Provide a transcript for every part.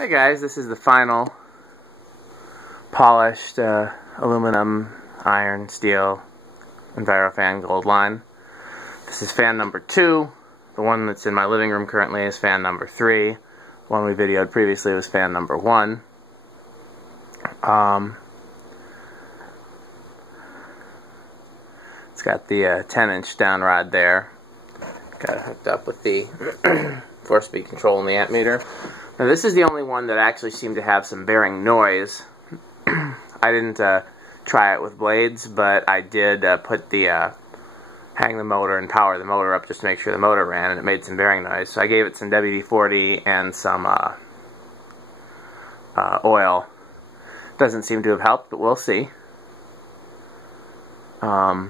Hey guys, this is the final polished aluminum, iron, steel Envirofan gold line. This is fan number 2. The one that's in my living room currently is fan number 3. The one we videoed previously was fan number 1. It's got the 10-inch down rod there. Got it hooked up with the 4-speed control in the amp meter. Now this is the only one that actually seemed to have some bearing noise. I didn't try it with blades, but I did put the hang the motor and power the motor up just to make sure the motor ran, and it made some bearing noise. So I gave it some WD-40 and some oil. Doesn't seem to have helped, but we'll see. I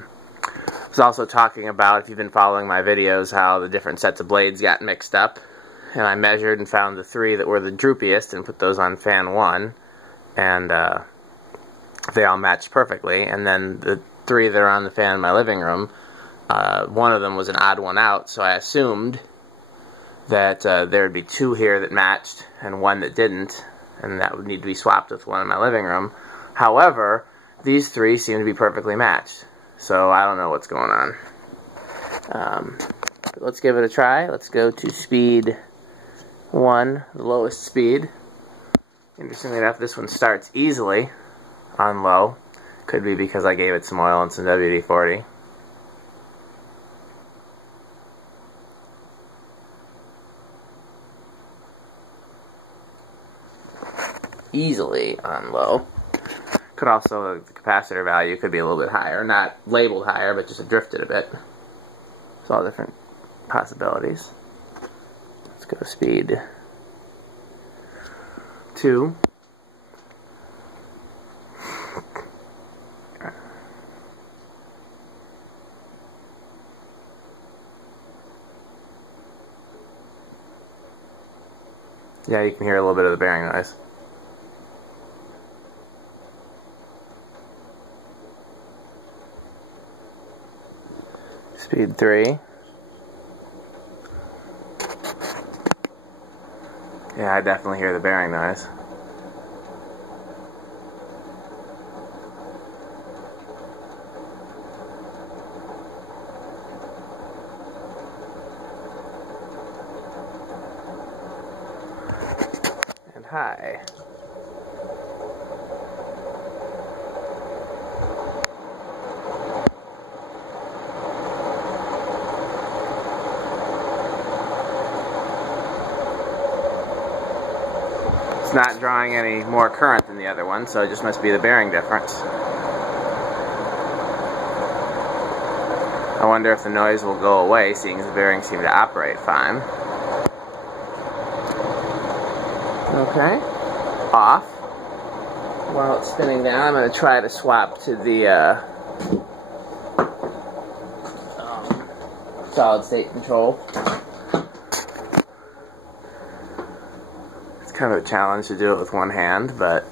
was also talking about, if you've been following my videos, how the different sets of blades got mixed up. And I measured and found the 3 that were the droopiest and put those on fan 1. And they all matched perfectly. And then the 3 that are on the fan in my living room, one of them was an odd one out. So I assumed that there would be 2 here that matched and 1 that didn't. And that would need to be swapped with one in my living room. However, these 3 seem to be perfectly matched. So I don't know what's going on. But let's give it a try. Let's go to speed 1, the lowest speed. Interestingly enough, this one starts easily on low. Could be because I gave it some oil and some WD-40. Easily on low. Could also, the capacitor value could be a little bit higher. Not labeled higher, but just drifted a bit. It's all different possibilities. Let's go speed 2. Yeah, you can hear a little bit of the bearing noise. Speed 3. Yeah, I definitely hear the bearing noise. And high. It's not drawing any more current than the other one, so it just must be the bearing difference. I wonder if the noise will go away, seeing as the bearings seem to operate fine. Okay, off. While it's spinning down, I'm going to try to swap to the solid state control. Kind of a challenge to do it with one hand, but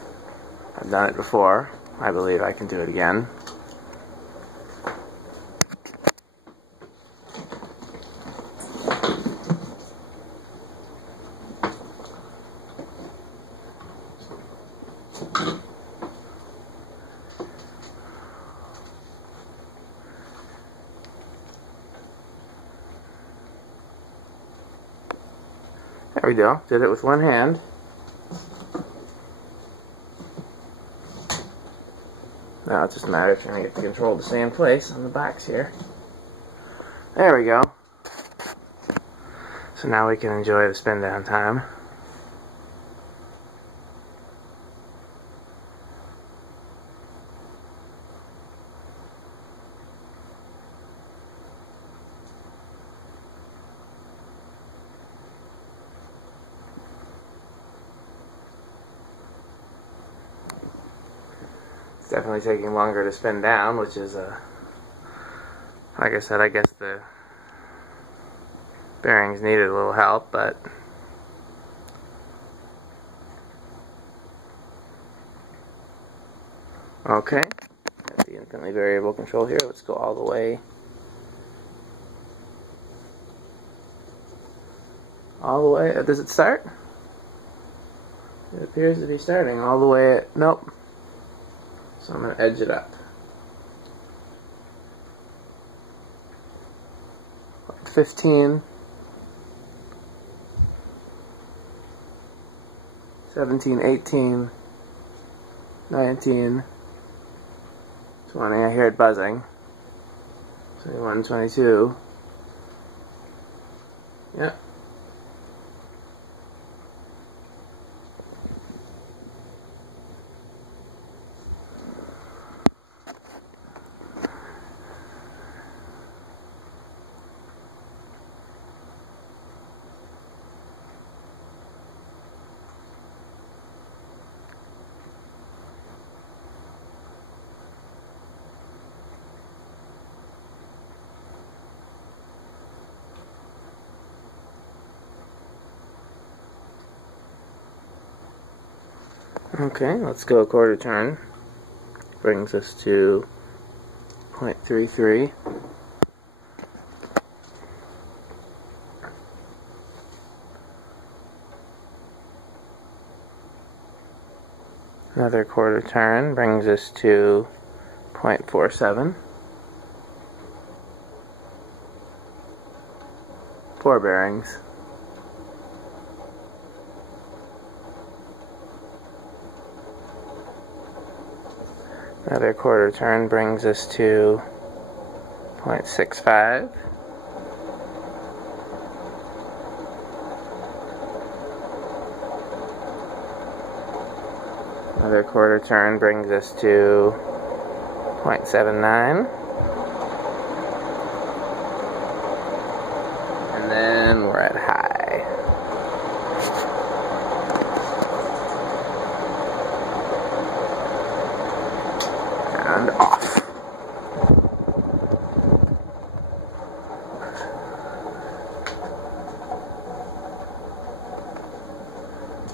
I've done it before. I believe I can do it again. There we go. Did it with one hand. Now it's just a matter of trying to get the control to stay in place on the box here. There we go. So now we can enjoy the spin down time. It's definitely taking longer to spin down, which is like I said, I guess the bearings needed a little help, but okay. Got the infinitely variable control here. Let's go all the way all the way. Does it start? It appears to be starting all the way at, nope. So I'm going to edge it up. 15, 17, 18, 19, 20, I hear it buzzing, 21, 22, yep. Okay, let's go a quarter turn. Brings us to 0.33. Another quarter turn brings us to 0.47. 4 bearings. Another quarter turn brings us to 0.65. Another quarter turn brings us to 0.79. And then we're at high. And off.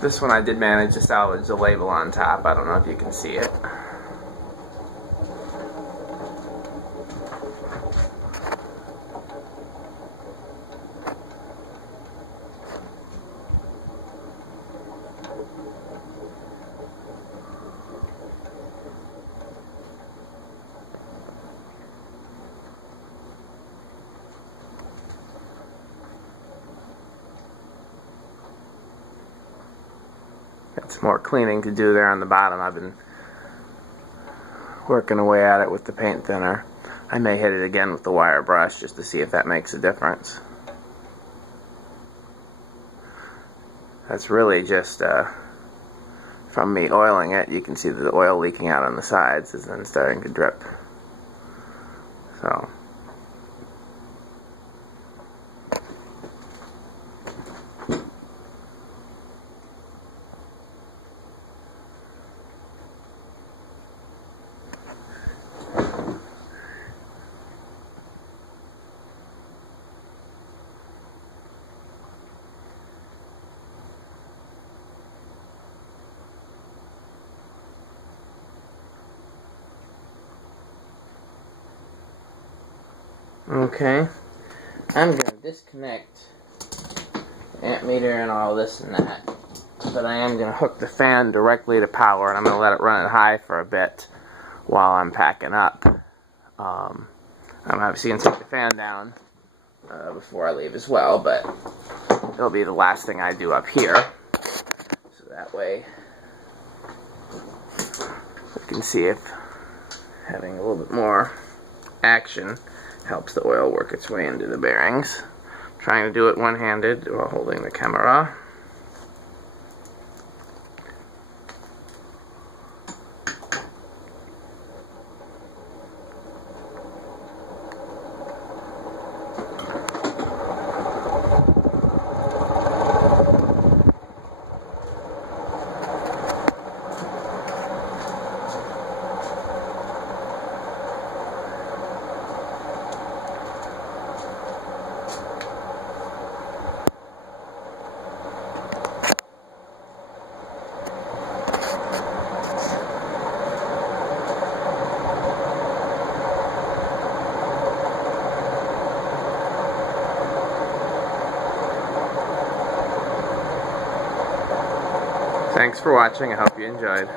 This one I did manage to salvage the label on top. I don't know if you can see it. Got some more cleaning to do there on the bottom. I've been working away at it with the paint thinner. I may hit it again with the wire brush just to see if that makes a difference. That's really just from me oiling it. You can see the oil leaking out on the sides is then starting to drip. So okay, I'm going to disconnect the amp meter and all this and that, but I am going to hook the fan directly to power, and I'm going to let it run at high for a bit while I'm packing up. I'm obviously going to take the fan down before I leave as well, but it'll be the last thing I do up here, so that way we can see if having a little bit more action helps the oil work its way into the bearings. I'm trying to do it one-handed while holding the camera. Thanks for watching. I hope you enjoyed.